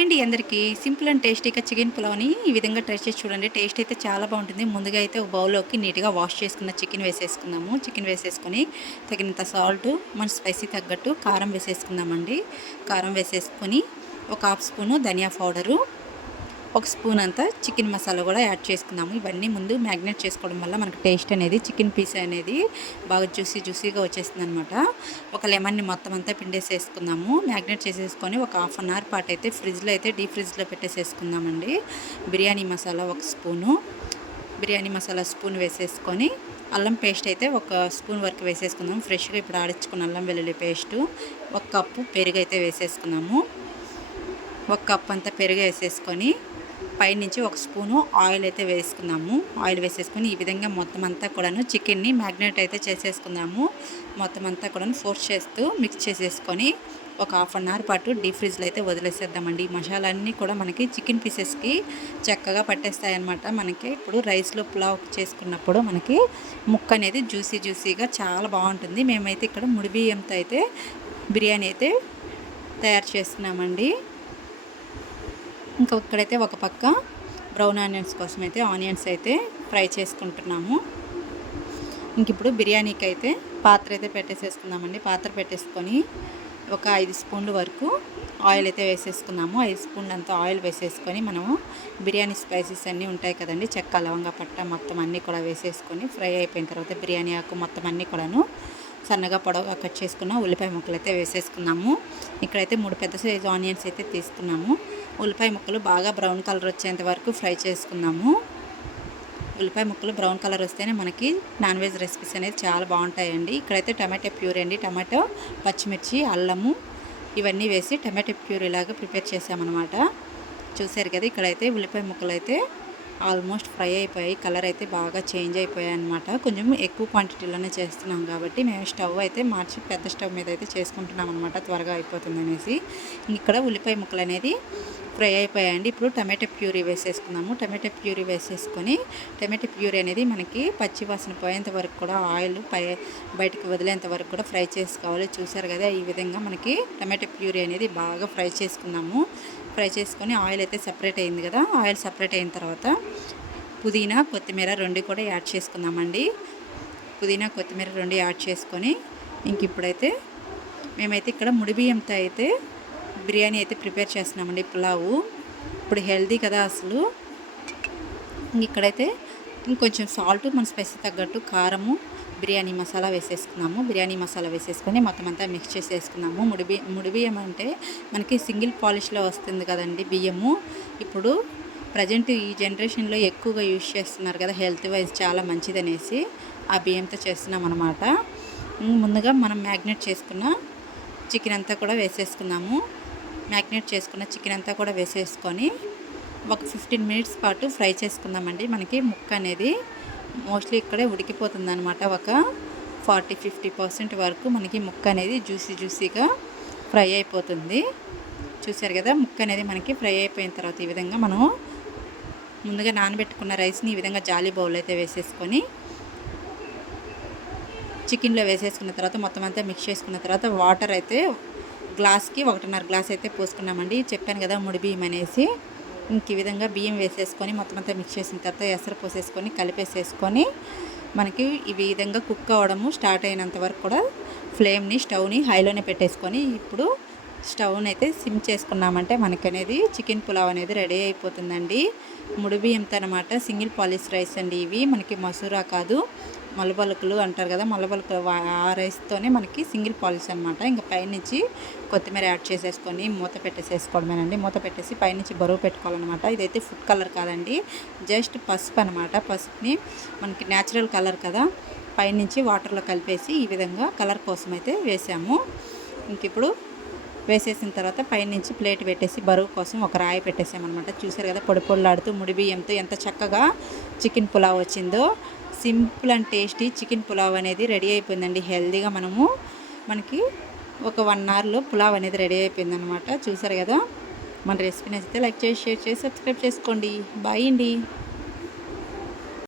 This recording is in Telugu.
అండి అందరికీ? సింపుల్ అండ్ టేస్టీగా చికెన్ పులావ్ని ఈ విధంగా ట్రై చేసి చూడండి. టేస్ట్ అయితే చాలా బాగుంటుంది. ముందుగా అయితే ఒక బౌల్లోకి నీట్గా వాష్ చేసుకున్న చికెన్ వేసేసుకున్నాము చికెన్ వేసేసుకొని తగినంత సాల్ట్ మన స్పైసీ తగ్గట్టు కారం వేసేసుకుందామండి. కారం వేసేసుకొని ఒక హాఫ్ స్పూను ధనియా పౌడరు ఒక స్పూన్ అంతా చికెన్ మసాలా కూడా యాడ్ చేసుకున్నాము. ఇవన్నీ ముందు మ్యాగ్నేట్ చేసుకోవడం వల్ల మనకు టేస్ట్ అనేది చికెన్ పీస్ అనేది బాగా జ్యూసీ జ్యూసీగా వచ్చేస్తుంది అనమాట ఒక లెమన్ని మొత్తం అంతా పిండేసేసుకున్నాము. మ్యాగ్నేట్ చేసేసుకొని ఒక హాఫ్ అన్ అవర్ పాటు అయితే ఫ్రిడ్జ్లో అయితే డీప్ ఫ్రిడ్జ్లో పెట్టేసేసుకుందామండి. బిర్యానీ మసాలా ఒక స్పూను. బిర్యానీ మసాలా స్పూన్ వేసేసుకొని అల్లం పేస్ట్ అయితే ఒక స్పూన్ వరకు వేసేసుకుందాం. ఫ్రెష్గా ఇప్పుడు ఆడించుకున్న అల్లం వెల్లుల్లి పేస్టు. ఒక కప్పు పెరుగు అయితే వేసేసుకున్నాము. ఒక కప్ అంతా పెరుగు వేసేసుకొని పైనుంచి ఒక స్పూను ఆయిల్ అయితే వేసుకుందాము ఆయిల్ వేసేసుకుని ఈ విధంగా మొత్తం అంతా కూడాను చికెన్ని మ్యాగ్నేట్ అయితే చేసేసుకున్నాము. మొత్తం అంతా కూడాను ఫోర్స్ చేస్తూ మిక్స్ చేసేసుకొని ఒక హాఫ్ అన్ అవర్ పాటు డీప్ ఫ్రిడ్జ్లో అయితే వదిలేసేద్దామండి. ఈ మసాలాన్ని కూడా మనకి చికెన్ పీసెస్కి చక్కగా పట్టేస్తాయి అనమాట మనకి ఇప్పుడు రైస్లో పులావ్ చేసుకున్నప్పుడు మనకి ముక్క అనేది జ్యూసీ జ్యూసీగా చాలా బాగుంటుంది. మేమైతే ఇక్కడ ముడి బియ్యంతో అయితే బిర్యానీ అయితే తయారు చేస్తున్నామండి. ఇంకా ఇక్కడైతే ఒక పక్క బ్రౌన్ ఆనియన్స్ కోసం అయితే ఆనియన్స్ అయితే ఫ్రై చేసుకుంటున్నాము. ఇంక ఇప్పుడు బిర్యానీకి అయితే పాత్ర అయితే పెట్టేసేసుకుందామండి. పాత్ర పెట్టేసుకొని ఒక ఐదు స్పూన్ల వరకు ఆయిల్ అయితే వేసేసుకున్నాము ఐదు స్పూన్లు అంతా ఆయిల్ వేసేసుకొని మనము బిర్యానీ స్పైసెస్ అన్నీ ఉంటాయి కదండి. చెక్క లవంగా పట్ట మొత్తం అన్నీ కూడా వేసేసుకొని ఫ్రై అయిపోయిన తర్వాత బిర్యానీ ఆకు మొత్తం అన్నీ కూడాను సన్నగా పొడవుగా కట్ చేసుకున్న ఉల్లిపాయ ముక్కలు అయితే వేసేసుకున్నాము. ఇక్కడైతే మూడు పెద్ద సైజు ఆనియన్స్ అయితే తీసుకున్నాము. ఉల్లిపాయ ముక్కలు బాగా బ్రౌన్ కలర్ వచ్చేంత వరకు ఫ్రై చేసుకున్నాము. ఉల్లిపాయ ముక్కలు బ్రౌన్ కలర్ వస్తేనే మనకి నాన్ వెజ్ రెసిపీస్ అనేది చాలా బాగుంటాయండి. ఇక్కడైతే టమాటో ప్యూర్ అండి. టమాటో పచ్చిమిర్చి అల్లము ఇవన్నీ వేసి టమాటో ప్యూర్ ఇలాగా ప్రిపేర్ చేసామన్నమాట చూసారు కదా ఇక్కడైతే ఉల్లిపాయ ముక్కలు అయితే ఆల్మోస్ట్ ఫ్రై అయిపోయాయి కలర్ అయితే బాగా చేంజ్ అయిపోయాయి అనమాట కొంచెం ఎక్కువ క్వాంటిటీలోనే చేస్తున్నాం కాబట్టి మేము స్టవ్ అయితే మార్చి పెద్ద స్టవ్ మీద అయితే చేసుకుంటున్నాం అనమాట త్వరగా అయిపోతుంది అనేసి. ఇక్కడ ఉల్లిపాయ ముక్కలు అనేది ఫ్రై అయిపోయాయండి. ఇప్పుడు టమాటో ప్యూరీ వేసేసుకున్నాము టమాటో ప్యూరీ వేసేసుకొని టమాటో ప్యూరీ అనేది మనకి పచ్చి వాసన పోయేంత వరకు కూడా ఆయిల్ పై బయటకు వదిలేంత వరకు కూడా ఫ్రై చేసుకోవాలి. చూసారు కదా ఈ విధంగా మనకి టమాటో ప్యూరీ అనేది బాగా ఫ్రై చేసుకున్నాము. ఫ్రై చేసుకొని ఆయిల్ అయితే సపరేట్ అయింది కదా ఆయిల్ సపరేట్ అయిన తర్వాత పుదీనా కొత్తిమీర రెండు కూడా యాడ్ చేసుకుందామండి. పుదీనా కొత్తిమీర రెండు యాడ్ చేసుకొని ఇంక ఇప్పుడైతే మేమైతే ఇక్కడ ముడిబియ్యంతో అయితే బిర్యానీ అయితే ప్రిపేర్ చేస్తున్నామండి పులావు. ఇప్పుడు హెల్దీ కదా అసలు. ఇక్కడైతే ఇంకొంచెం సాల్ట్ మన స్పైసీ తగ్గట్టు కారము బిర్యానీ మసాలా వేసేసుకున్నాము. బిర్యానీ మసాలా వేసేసుకొని మొత్తం అంతా మిక్స్ చేసేసుకున్నాము. ముడి బియ్యం ముడి బియ్యం అంటే మనకి సింగిల్ పాలిష్లో వస్తుంది కదండి బియ్యము. ఇప్పుడు ప్రజెంట్ ఈ జనరేషన్లో ఎక్కువగా యూజ్ చేస్తున్నారు కదా హెల్త్ వైజ్ చాలా మంచిదనేసి ఆ బియ్యంతో చేస్తున్నాం అనమాట ముందుగా మనం మ్యాగ్నెట్ చేసుకున్న చికెన్ అంతా కూడా వేసేసుకున్నాము. మ్యాగ్నెట్ చేసుకున్న చికెన్ అంతా కూడా వేసేసుకొని ఒక ఫిఫ్టీన్ మినిట్స్ పాటు ఫ్రై చేసుకుందామండి. మనకి ముక్క అనేది మోస్ట్లీ ఇక్కడే ఉడికిపోతుంది అనమాట ఒక ఫార్టీ ఫిఫ్టీ పర్సెంట్ వరకు మనకి ముక్క అనేది జ్యూసీ జ్యూసీగా ఫ్రై అయిపోతుంది. చూసారు కదా ముక్క అనేది మనకి ఫ్రై అయిపోయిన తర్వాత ఈ విధంగా మనం ముందుగా నానబెట్టుకున్న రైస్ని ఈ విధంగా జాలీ బౌల్ అయితే వేసేసుకొని చికెన్లో వేసేసుకున్న తర్వాత మొత్తం అంతా మిక్స్ చేసుకున్న తర్వాత వాటర్ అయితే గ్లాస్కి ఒకటిన్నర గ్లాస్ అయితే పోసుకున్నామండి. చెప్పాను కదా ముడి బియ్యం అనేసి. ఇంక ఈ విధంగా బియ్యం వేసేసుకొని మొత్తం అంతా మిక్స్ చేసిన తర్వాత ఎసరు పోసేసుకొని కలిపేసేసుకొని మనకి ఈ విధంగా కుక్ అవ్వడము స్టార్ట్ అయినంత వరకు కూడా ఫ్లేమ్ని స్టవ్ని హైలోనే పెట్టేసుకొని ఇప్పుడు స్టవ్ని అయితే సిమ్ చేసుకున్నామంటే మనకి అనేది చికెన్ పులావ్ అనేది రెడీ అయిపోతుందండి. ముడి బియ్యంతో అనమాట సింగిల్ పాలిష్ రైస్ అండి ఇవి. మనకి మసూరా కాదు మలబలుకులు అంటారు కదా మలబలుకులు ఆ రైస్తోనే మనకి సింగిల్ పాలిష్ అనమాట ఇంకా పైనుంచి కొత్తిమీర యాడ్ చేసేసుకొని మూత పెట్టేసేసుకోవడమేనండి. మూత పెట్టేసి పైనుంచి బరువు పెట్టుకోవాలన్నమాట. ఇదైతే ఫుడ్ కలర్ కాదండి జస్ట్ పసుపు అనమాట పసుపుని మనకి న్యాచురల్ కలర్ కదా పైనుంచి వాటర్లో కలిపేసి ఈ విధంగా కలర్ కోసం అయితే వేసాము. ఇంక ఇప్పుడు వేసేసిన తర్వాత పైనుంచి ప్లేట్ పెట్టేసి బరువు కోసం ఒక రాయి పెట్టేసామన్నమాట. చూసారు కదా పొడి పొడిలాడుతూ ముడి బియ్యంతో ఎంత చక్కగా చికెన్ పులావ్ వచ్చిందో. Simple and tasty chicken pulao అనేది రెడీ అయిపోయిందండి. హెల్దీగా మనము మనకి ఒక వన్ అవర్లో పులావ్ అనేది రెడీ అయిపోయింది అనమాట చూసారు కదా? మన రెసిపీ నచ్చితే లైక్ చేసి షేర్ చేసి సబ్స్క్రైబ్ చేసుకోండి. బాయ్ అండి.